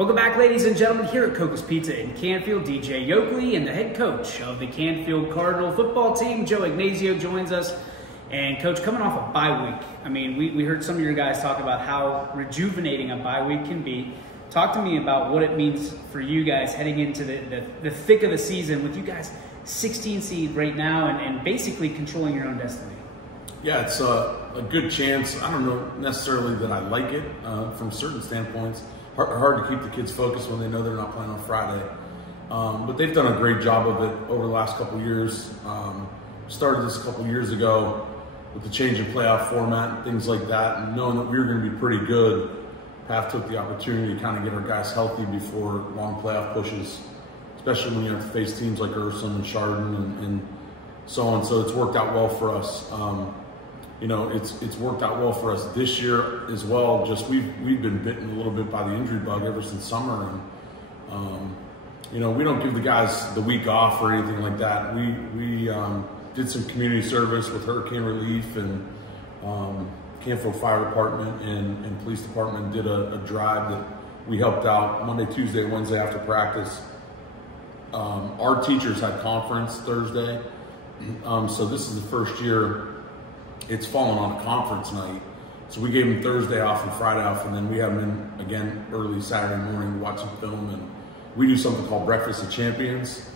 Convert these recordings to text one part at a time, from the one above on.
Welcome back, ladies and gentlemen, here at Coca's Pizza in Canfield. DJ Yoakley and the head coach of the Canfield Cardinal football team, Joe Ignazio, joins us. And Coach, coming off a bye week, I mean, we heard some of your guys talk about how rejuvenating a bye week can be. Talk to me about what it means for you guys heading into the thick of the season with you guys 16 seed right now and basically controlling your own destiny. Yeah, it's a good chance. I don't know necessarily that I like it from certain standpoints. Hard to keep the kids focused when they know they're not playing on Friday. But they've done a great job of it over the last couple of years. Started this a couple of years ago with the change in playoff format and things like that, and knowing that we were going to be pretty good. PAF took the opportunity to kind of get our guys healthy before long playoff pushes, especially when you have to face teams like Ursun and Chardon and so on. So it's worked out well for us. You know, it's worked out well for us this year as well. Just we've been bitten a little bit by the injury bug ever since summer, and you know, we don't give the guys the week off or anything like that. We did some community service with hurricane relief, and Canfield Fire Department and Police Department did a drive that we helped out Monday, Tuesday, Wednesday after practice. Our teachers had conference Thursday, so this is the first year it's fallen on a conference night. So we gave them Thursday off and Friday off, and then we have them in again early Saturday morning to watch some film. And we do something called Breakfast of Champions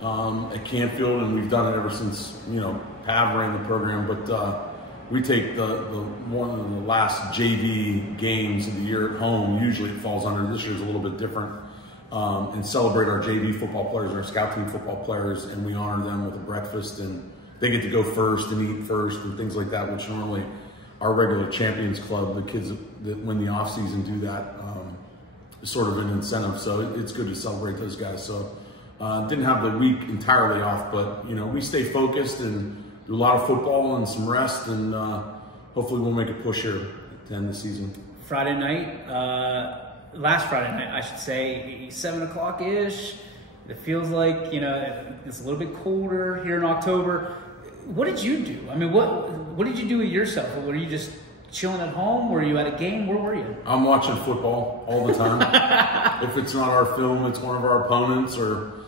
at Canfield, and we've done it ever since, you know, Pav ran the program. But we take the one of the last JV games of the year at home. Usually it falls under, this year's a little bit different, and celebrate our JV football players, our scout team football players, and we honor them with a breakfast, and they get to go first and eat first and things like that, which normally our regular Champions Club, the kids that win the off season do that, is sort of an incentive. So it's good to celebrate those guys. So didn't have the week entirely off, but you know, we stay focused and do a lot of football and some rest, and hopefully we'll make a push here to end the season. Friday night, last Friday night, I should say, 7 o'clock-ish. It feels like, you know, it's a little bit colder here in October. What did you do? I mean, what did you do with yourself? Were you just chilling at home? Were you at a game? Where were you? I'm watching football all the time. If it's not our film, it's one of our opponents, or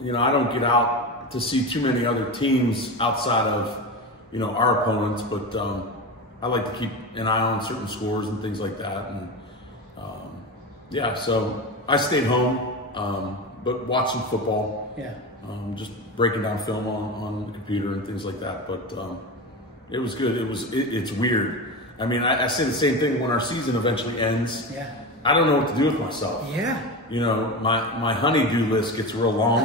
you know, I don't get out to see too many other teams outside of, you know, our opponents, but I like to keep an eye on certain scores and things like that. And yeah, so I stayed home, but watched some football. Yeah. Just breaking down film on the computer and things like that. But it was good. It's weird. I mean, I say the same thing when our season eventually ends. Yeah. I don't know what to do with myself. Yeah. You know, my honey-do list gets real long,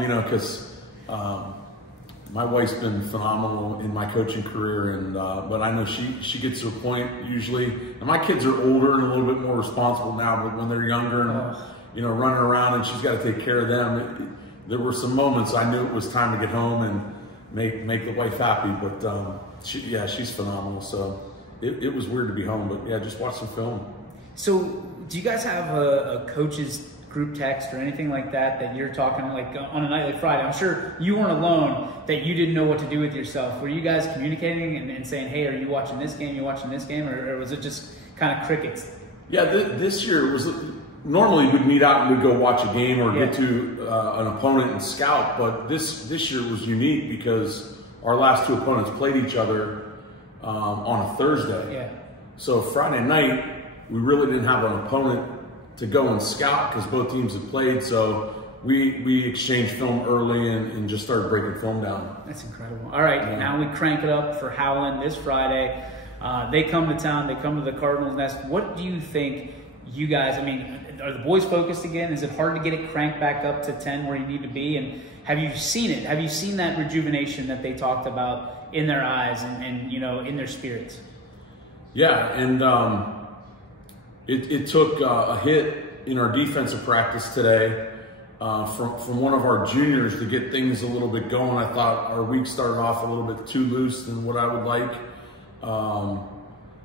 you know, because my wife's been phenomenal in my coaching career, and but I know she gets to a point usually, and my kids are older and a little bit more responsible now, but when they're younger and, you know, running around and she's got to take care of them, there were some moments I knew it was time to get home and make the wife happy, but she's phenomenal. So it was weird to be home, but yeah, just watch some film. So do you guys have a coach's group text or anything like that you're talking like on a night like Friday? I'm sure you weren't alone, that you didn't know what to do with yourself. Were you guys communicating and saying, hey, are you watching this game? You watching this game? Or was it just kind of crickets? Yeah, this year it was, normally we'd meet out and we'd go watch a game or get to an opponent and scout, but this year was unique because our last two opponents played each other on a Thursday. Yeah. So Friday night, we really didn't have an opponent to go and scout because both teams had played. So we exchanged film early and just started breaking film down. That's incredible. All right, now we crank it up for Howland this Friday. They come to town. They come to the Cardinals' Nest. What do you think you guys, I mean, are the boys focused again? Is it hard to get it cranked back up to 10 where you need to be? And have you seen it? Have you seen that rejuvenation that they talked about in their eyes and you know, in their spirits? Yeah, and it took a hit in our defensive practice today from one of our juniors to get things a little bit going. I thought our week started off a little bit too loose than what I would like,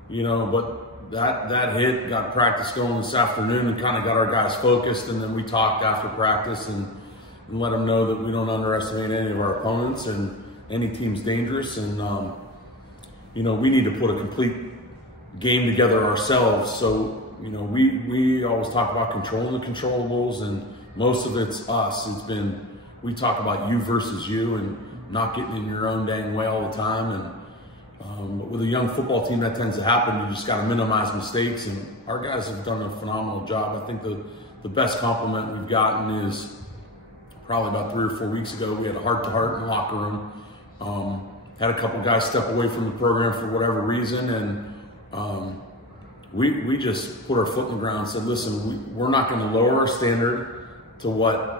you know, but that hit got practice going this afternoon and kind of got our guys focused. And then we talked after practice and let them know that we don't underestimate any of our opponents and any team's dangerous. And, you know, we need to put a complete game together ourselves. So you know, we always talk about controlling the controllables, and most of it's us. We talk about you versus you and not getting in your own dang way all the time. And with a young football team, that tends to happen. You just got to minimize mistakes, and our guys have done a phenomenal job. I think the best compliment we've gotten is probably about 3 or 4 weeks ago. We had a heart-to-heart in the locker room. Had a couple guys step away from the program for whatever reason, and we just put our foot in the ground and said, listen, we're not going to lower our standard to what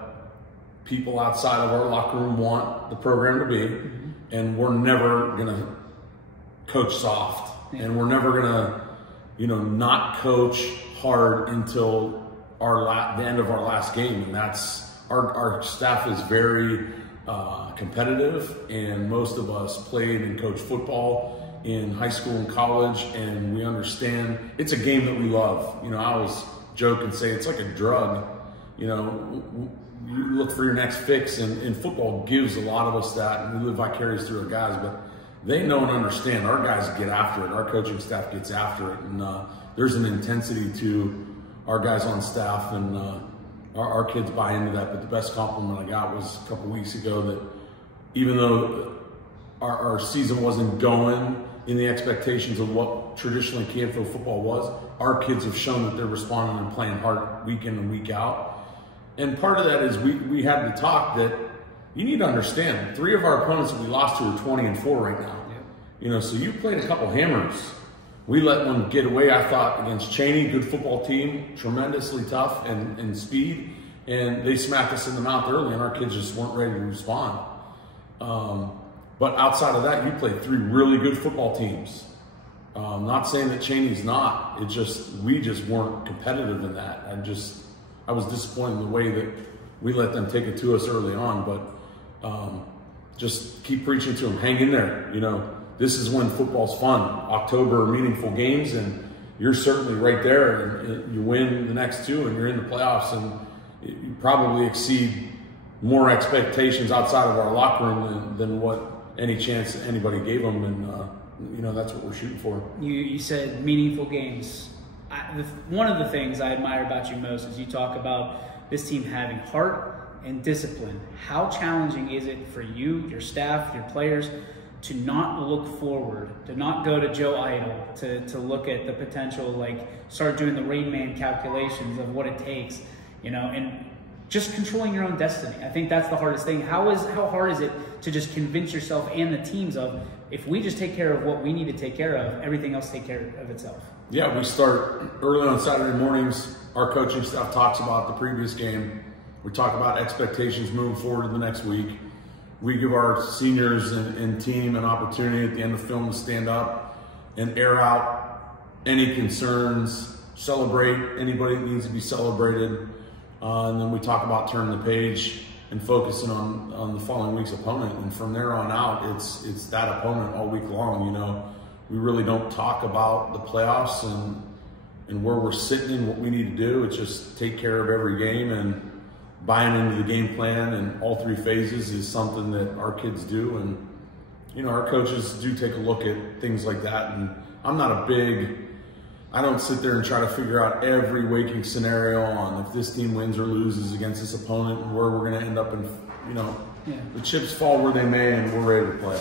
people outside of our locker room want the program to be, and we're never going to coach soft, and we're never going to, you know, not coach hard until the end of our last game. And that's our staff is very competitive, and most of us played and coached football in high school and college, and we understand it's a game that we love. You know, I always joke and say it's like a drug. You know, you look for your next fix, and football gives a lot of us that, and we live vicarious through our guys, but they know and understand. Our guys get after it. Our coaching staff gets after it, and there's an intensity to our guys on staff, and our kids buy into that. But the best compliment I got was a couple weeks ago that even though our season wasn't going in the expectations of what traditionally Canfield football was, our kids have shown that they're responding and playing hard week in and week out. And part of that is we had to talk that you need to understand 3 of our opponents that we lost to are 20-4 right now. Yeah. You know, so you played a couple hammers. We let one get away, I thought, against Cheney, good football team, tremendously tough and speed, and they smacked us in the mouth early, and our kids just weren't ready to respond. But outside of that, you played 3 really good football teams. Not saying that Cheney's not. We just weren't competitive in that. I was disappointed in the way that we let them take it to us early on. But just keep preaching to them. Hang in there. You know, this is when football's fun. October are meaningful games, and you're certainly right there. And you win the next 2, and you're in the playoffs, and you probably exceed more expectations outside of our locker room than what any chance anybody gave them, and you know, that's what we're shooting for. You said meaningful games. One of the things I admire about you most is you talk about this team having heart and discipline. How challenging is it for you, your staff, your players, to not look forward, to not go to Joe Idle, to look at the potential, like start doing the Rain Man calculations of what it takes, you know, and just controlling your own destiny. I think that's the hardest thing. How hard is it to just convince yourself and the teams of, if we just take care of what we need to take care of, everything else take care of itself? Yeah, we start early on Saturday mornings. Our coaching staff talks about the previous game. We talk about expectations moving forward in the next week. We give our seniors and team an opportunity at the end of film to stand up and air out any concerns, celebrate anybody that needs to be celebrated. And then we talk about turning the page and focusing on the following week's opponent. And from there on out, it's that opponent all week long. You know, we really don't talk about the playoffs and where we're sitting and what we need to do. It's just take care of every game, and buying into the game plan and all 3 phases is something that our kids do. And, you know, our coaches do take a look at things like that. And I don't sit there and try to figure out every waking scenario on if this team wins or loses against this opponent and where we're going to end up in, you know, the chips fall where they may, and we're ready to play.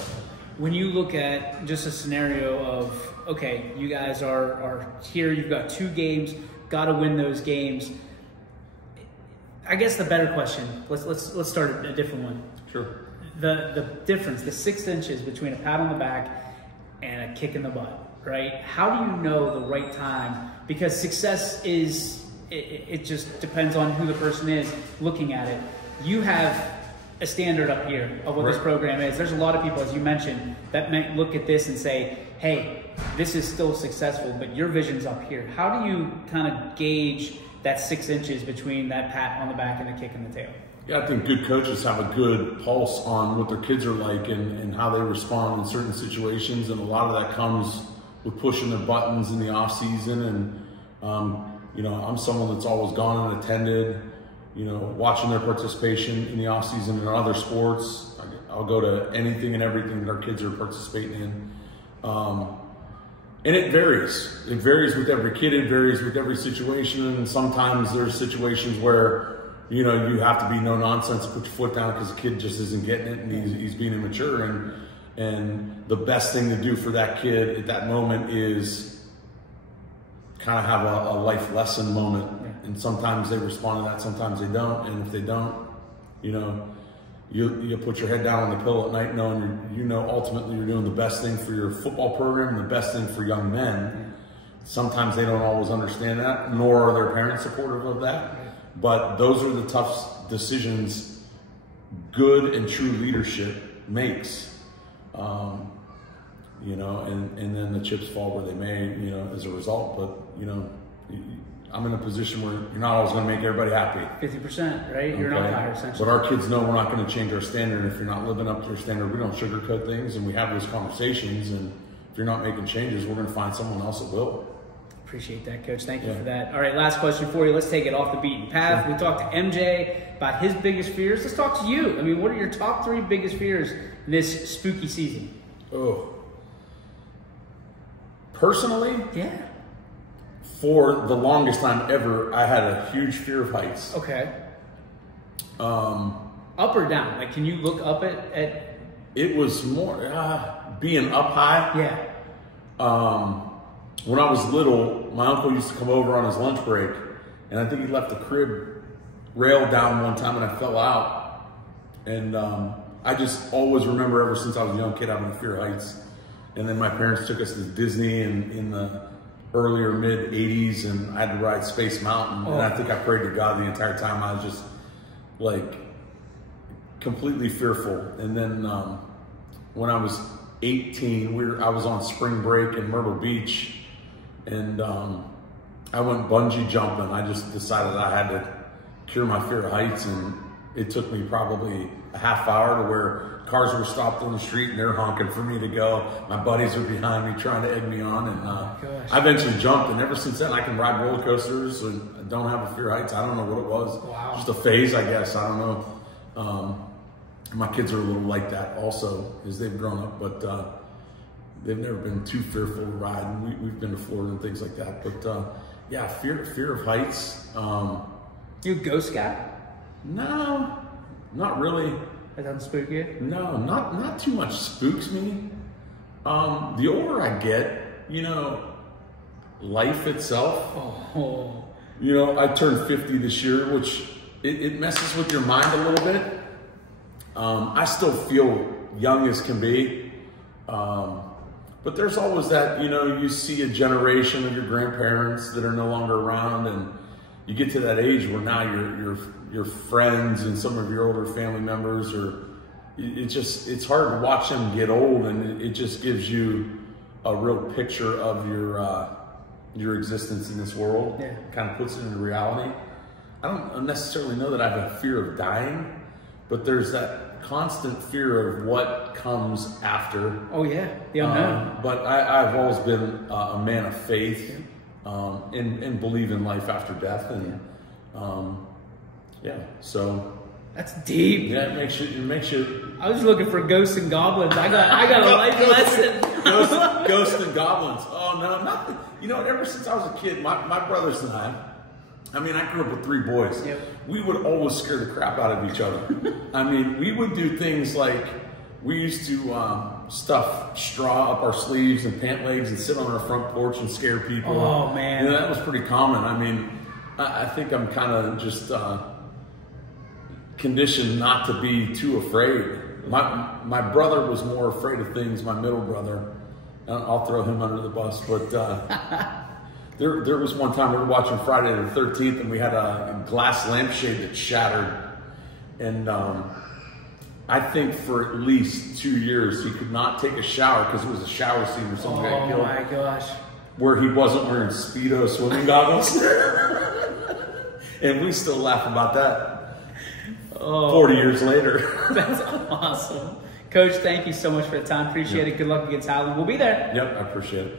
When you look at just a scenario of, okay, you guys are here, you've got 2 games, got to win those games. I guess the better question, let's start a different one. Sure. The difference, the 6 inches between a pat on the back and a kick in the butt. Right? How do you know the right time? Because success it just depends on who the person is looking at it. You have a standard up here of what this program is. There's a lot of people, as you mentioned, that might look at this and say, hey, this is still successful, but your vision's up here. How do you kind of gauge that 6 inches between that pat on the back and the kick in the tail? Yeah, I think good coaches have a good pulse on what their kids are like and how they respond in certain situations, and a lot of that comes with pushing their buttons in the off season. And you know, I'm someone that's always gone and attended, you know, watching their participation in the off season in other sports. I'll go to anything and everything that our kids are participating in. And it varies. It varies with every kid. It varies with every situation. And sometimes there's situations where, you know, you have to be no nonsense, put your foot down because the kid just isn't getting it and he's being immature. And the best thing to do for that kid at that moment is kind of have a life lesson moment. And sometimes they respond to that, sometimes they don't. And if they don't, you know, you put your head down on the pillow at night knowing you know ultimately you're doing the best thing for your football program and the best thing for young men. Sometimes they don't always understand that, nor are their parents supportive of that. But those are the tough decisions good and true leadership makes. You know, and then the chips fall where they may, you know, as a result. But, you know, I'm in a position where you're not always going to make everybody happy. 50%, right? You're not higher, essentially. But our kids know we're not going to change our standard. If you're not living up to your standard, we don't sugarcoat things, and we have those conversations. And if you're not making changes, we're going to find someone else that will. Appreciate that, Coach. Thank you for that. All right, last question for you. Let's take it off the beaten path. We talked to MJ about his biggest fears. Let's talk to you. I mean, what are your top 3 biggest fears this spooky season? Oh. Personally? Yeah. For the longest time ever, I had a huge fear of heights. Okay. Up or down? Like, can you look up at... It was more being up high. Yeah. When I was little, my uncle used to come over on his lunch break, and I think he left the crib rail down one time, and I fell out. And I just always remember ever since I was a young kid having a fear of heights. And then my parents took us to Disney in the earlier mid 80s, and I had to ride Space Mountain. And I think I prayed to God the entire time. I was just like completely fearful. And then when I was 18, I was on spring break in Myrtle Beach, and I went bungee jumping. I just decided I had to cure my fear of heights, and it took me probably a half hour to where cars were stopped on the street and they're honking for me to go. My buddies are behind me trying to egg me on, and I eventually jumped, and ever since then I can ride roller coasters and I don't have a fear of heights. I don't know what it was. Wow. Just a phase, I guess. I don't know. My kids are a little like that also as they've grown up, but they've never been too fearful to ride. And we've been to Florida and things like that. But yeah, fear of heights. You a ghost guy? No, not really. That doesn't spook you? No, not too much spooks me. The older I get, you know, life itself. Oh. You know, I turned 50 this year, which it messes with your mind a little bit. I still feel young as can be. But there's always that, you know, you see a generation of your grandparents that are no longer around, and you get to that age where now your friends and some of your older family members it's hard to watch them get old, and it just gives you a real picture of your existence in this world. Yeah. Kind of puts it into reality. I don't necessarily know that I have a fear of dying, but there's that constant fear of what comes after. Oh yeah, the unknown. But I've always been a man of faith, and believe in life after death, and so that's deep. Yeah, it makes you. I was looking for ghosts and goblins. I got a life lesson. Ghosts and goblins. Oh no, nothing. You know, ever since I was a kid, my brothers and I mean, I grew up with 3 boys. Yep. We would always scare the crap out of each other. I mean, we would do things like we used to stuff straw up our sleeves and pant legs and sit on our front porch and scare people. Oh man, you know, that was pretty common. I mean, I think I'm kind of just conditioned not to be too afraid. My brother was more afraid of things. My middle brother, I'll throw him under the bus, but there was one time we were watching Friday the 13th, and we had a glass lampshade that shattered, and I think for at least 2 years he could not take a shower because it was a shower scene or something. Oh my gosh! Where he wasn't wearing Speedo swimming goggles, and we still laugh about that. 40 years later. That's awesome. Coach, thank you so much for the time. Appreciate it. Good luck against Highland. We'll be there. Yep, I appreciate it.